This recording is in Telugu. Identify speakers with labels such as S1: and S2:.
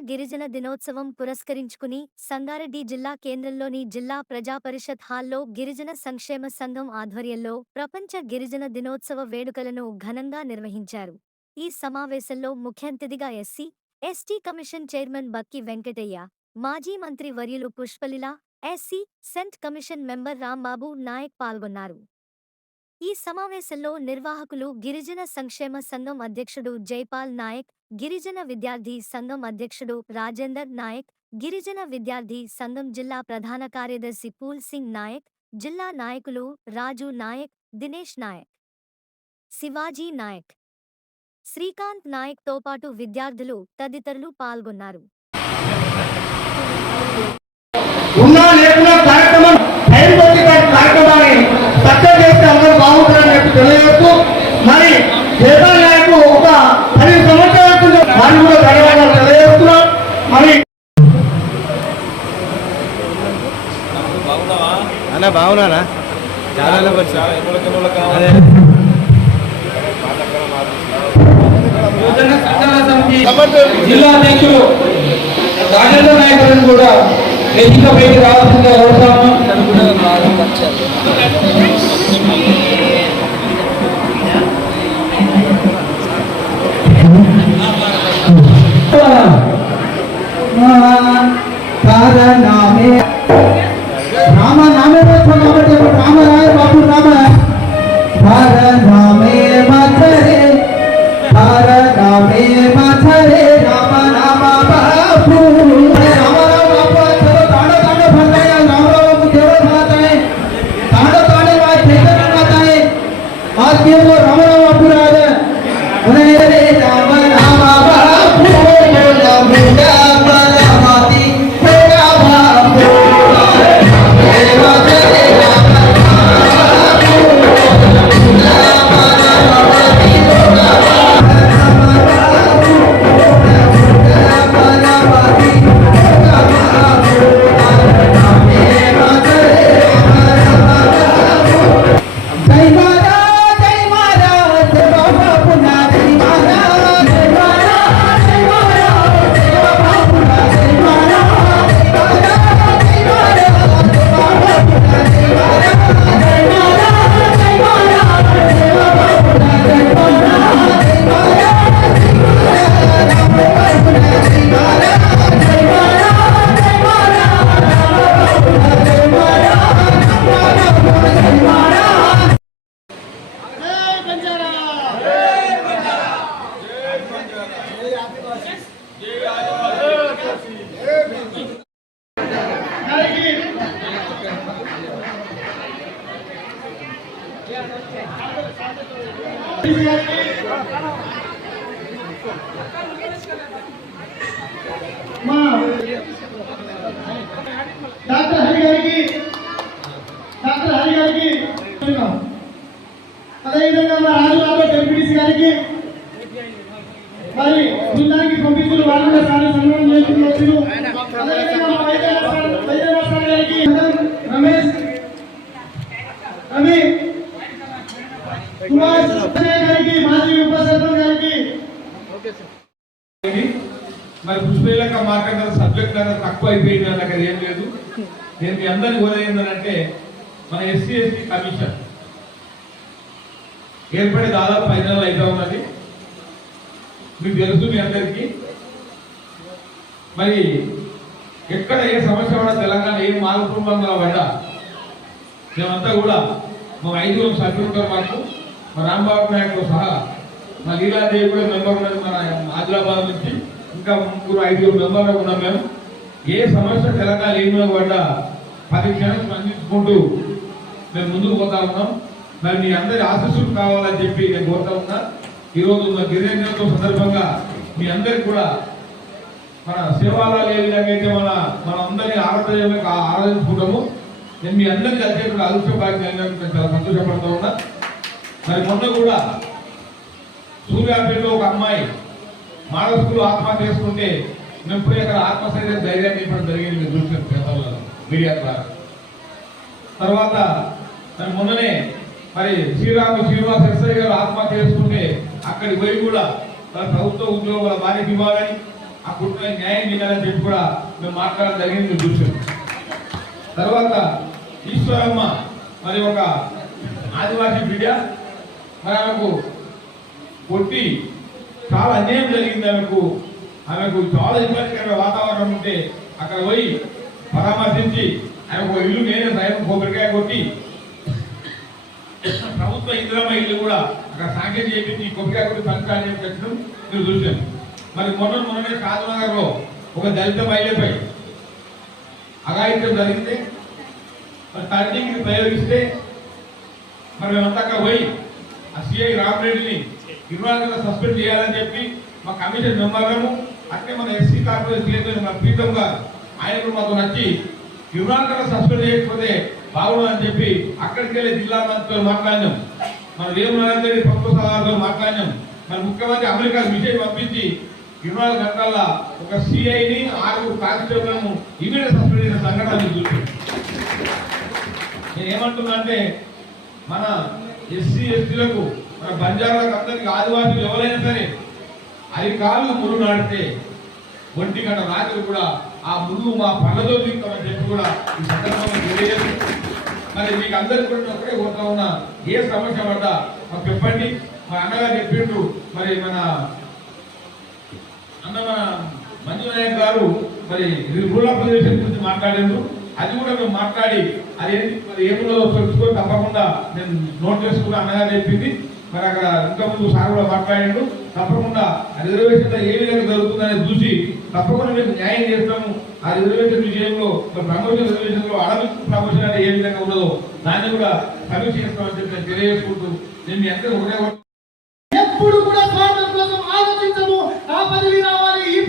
S1: గిరిజన దినోత్సవం పురస్కరించుకుని సంగారెడ్డి జిల్లా కేంద్రంలోని జిల్లా ప్రజా పరిషత్ హాల్లో గిరిజన సంక్షేమ సంఘం ఆధ్వర్యంలో ప్రపంచ గిరిజన దినోత్సవ వేడుకలను ఘనంగా నిర్వహించారు. ఈ సమావేశంలో ముఖ్యంతిథిగా SC ST commission chairman Bakki Venkataiah మాజీ మంత్రి వర్యులు పుష్పలిల ఎస్సీ సెంట్ కమిషన్ మెంబర్ రాంబాబు నాయక్ పాల్గొన్నారు. ఈ సమావేశంలో నిర్వాహకులు గిరిజన సంక్షేమ సంఘం అధ్యక్షుడు జైపాల్ నాయక్ గిరిజన విద్యార్థి సంఘం అధ్యక్షుడు రాజేందర్ నాయక్ గిరిజన విద్యార్థి సంఘం జిల్లా ప్రధాన కార్యదర్శి పూల్ సింగ్ నాయక్ జిల్లా నాయకులు రాజు నాయక్ దినేష్ నాయక్. శివాజీ నాయక్. శ్రీకాంత్ నాయక్తో పాటు విద్యార్థులు తదితరులు పాల్గొన్నారు
S2: ఉన్నా లేకున్నా కార్యక్రమం టైం బట్టి దాని కార్యక్రమాన్ని సక్సెస్ చేస్తే అందరూ బాగుంటారని చెప్పి తెలియజేస్తూ మరి కేంద్ర నాయకు ఒక పది సంవత్సరాల క్రితం వారిని కూడా ధన్యవాదాలు తెలియజేస్తున్నాం మరి
S3: అన్న బాగున్నానా? చాలా
S4: జిల్లా అధ్యక్షులు రాజేంద్ర నాయకులను కూడా వేదికపైకి రావాల్సిందిగా
S2: మరి
S5: పుష్పేలక మార్కెట్ సబ్జెక్ట్ అనేది తక్కువ అయిపోయింది అని అక్కడ ఏం లేదు. నేను మీ అందరినీ కోరేందనంటే మన ఎస్సీ ఎస్టీ కమిషన్ ఏర్పడి దాదాపు పది నెలలు అయితే ఉన్నది. మీకు తెలుసు మీ అందరికీ. మరి ఎక్కడ ఏ సమస్య కూడా తెలంగాణ ఏ మాల కుటుంబంలో పడ్డా మేమంతా కూడా మా ఐదుగురు సభ్యులతో మాకు. మా రాంబాబు నాయకుడు సహా మా లీలాదేవి కూడా మెంబర్ ఉన్నది మన ఆదిలాబాద్ నుంచి. ఇంకా ముగ్గురు ఐదుగురు మెంబర్లు ఉన్నాం మేము. ఏ సమస్య తెలంగాణ ఏమిలో పడ్డా పది క్షణం స్పందించుకుంటూ మేము ముందుకు పోతా ఉన్నాం. మరి మీ అందరి ఆశస్సులు కావాలని చెప్పి నేను కోరుతా ఉన్నా. ఈరోజు మా గిరిజన సందర్భంగా మీ అందరికి కూడా మన సేవాలాలు ఏ విధంగా అయితే మన మన అందరినీ ఆరాధన ఆరాధించుకుంటాము నేను మీ అందరికీ అధ్యక్షుడు అదృష్ట భాగ్యం అయినందుకు చాలా సంతోషపడుతూ ఉన్నా. మరి మొన్న కూడా సూర్యాపేటలో ఒక అమ్మాయి మానసుకులు ఆత్మహత్య చేసుకుంటే మేము ఇక్కడ అక్కడ ఆత్మస్థైర్య ధైర్యాన్ని ఇవ్వడం జరిగింది మీరు చూసిన పేపర్లలో మీడియా ద్వారా. తర్వాత మరి మొన్ననే మరి శ్రీరాము శ్రీనివాస్ ఎస్ఐ గారు ఆత్మహత్య చేసుకుంటే అక్కడికి పోయి కూడా ప్రభుత్వ ఉద్యోగుల భార్యకి ఇవ్వాలని ఆ కుటుంబానికి న్యాయం చేయాలని చెప్పి కూడా మేము మాట్లాడడం జరిగింది మీరు చూసాం తర్వాత ఈశ్వరమ్మ మరి ఒక ఆదివాసీ బిడ్డ. మరి ఆమెకు కొట్టి చాలా అన్యాయం జరిగింది ఆమెకు. ఆమెకు చాలా ఇబ్బందికరమైన వాతావరణం ఉంటే అక్కడ పోయి పరామర్శించి ఆమెకు ఒక ఇల్లు నేనే స్వయం కొబ్బరికాయ కొట్టి ప్రభుత్వ ఇందిరమ్మ ఇల్లు కూడా అక్కడ సాంకేతిక చేపించి కొబ్బరికాయ కొట్టి పంచాలని చెప్పి చెప్పడం మీరు చూశాను మరి మొన్న మొన్ననే కాదునగర్ ఒక దళిత మహిళపై అఘాయిత్యం జరిగితే మరి తండ్రికి ప్రయోగిస్తే మరి మేమంతా పోయి ఆ సిఐ రామరెడ్డిని ఇరవై గంటల సస్పెండ్ చేయాలని చెప్పి మా కమిషన్ మెంబర్లను అంటే మన ఎస్సీ కార్పొరేషన్ సీఎం మన ప్రీతం ఆయన మాతో నచ్చి ఇరవై గంటల సస్పెండ్ చేయకపోతే బాగుండదని చెప్పి అక్కడికి వెళ్ళి జిల్లా మంత్రితో మాట్లాడినాం. మన వేమునగర్ రెడ్డి ప్రభుత్వ సలహాలతో మాట్లాడినాం. మన ముఖ్యమంత్రి అమెరికా విజయ్ పంపించి ఇరవై గంటల్లో ఒక సిఐని ఆరుగురు కానిస్టేబుల్ను ఇమీడియట్ సస్పెండ్ చేసిన సంఘటన మీరు నేను ఏమంటున్నా అంటే మన ఎస్సీ ఎస్టీలకు మన బంజారాలకు అందరికి ఆదివాసులు ఎవరైనా సరే అది కాలు ముళ్ళు నాడితే ఒంటి గంట రాత్రి కూడా ఆ ముళ్ళు మా పళ్ళతో దిగుతామని చెప్పి కూడా ఈ సందర్భంగా తెలియదు మరి మీకు అందరికి కూడా ఒకటే కోరుతా ఉన్నా ఏ సమస్య పడ్డా మాకు చెప్పండి. మా అన్నగారు చెప్పిండ్రు మరి మన అన్న మన మంజు గారు మరి రూరల్ ప్రదేశం గురించి మాట్లాడారు అది కూడా మేము మాట్లాడి అది మరి ఏమున్నదో తెలుసుకొని తప్పకుండా నేను నోట్ చేసుకుని అన్నగారు చెప్పింది. మరి అక్కడ ఇంకా ముందు సార్ కూడా మాట్లాడాడు. తప్పకుండా ఆ రిజర్వేషన్ ఏ విధంగా జరుగుతుందని చూసి తప్పకుండా మేము న్యాయం చేస్తాము. ఆ రిజర్వేషన్ విషయంలో ప్రమోషన్ రిజర్వేషన్లో అడవి ప్రమోషన్ అనేది ఏ విధంగా ఉండదో దాన్ని కూడా సమీక్ష చేస్తామని చెప్పి నేను తెలియజేసుకుంటూ నేను మీ అందరూ ఒకటే
S2: ఎప్పుడు కూడా స్వార్థం కోసం ఆలోచించము. ఆ పదవి రావాలి ఈ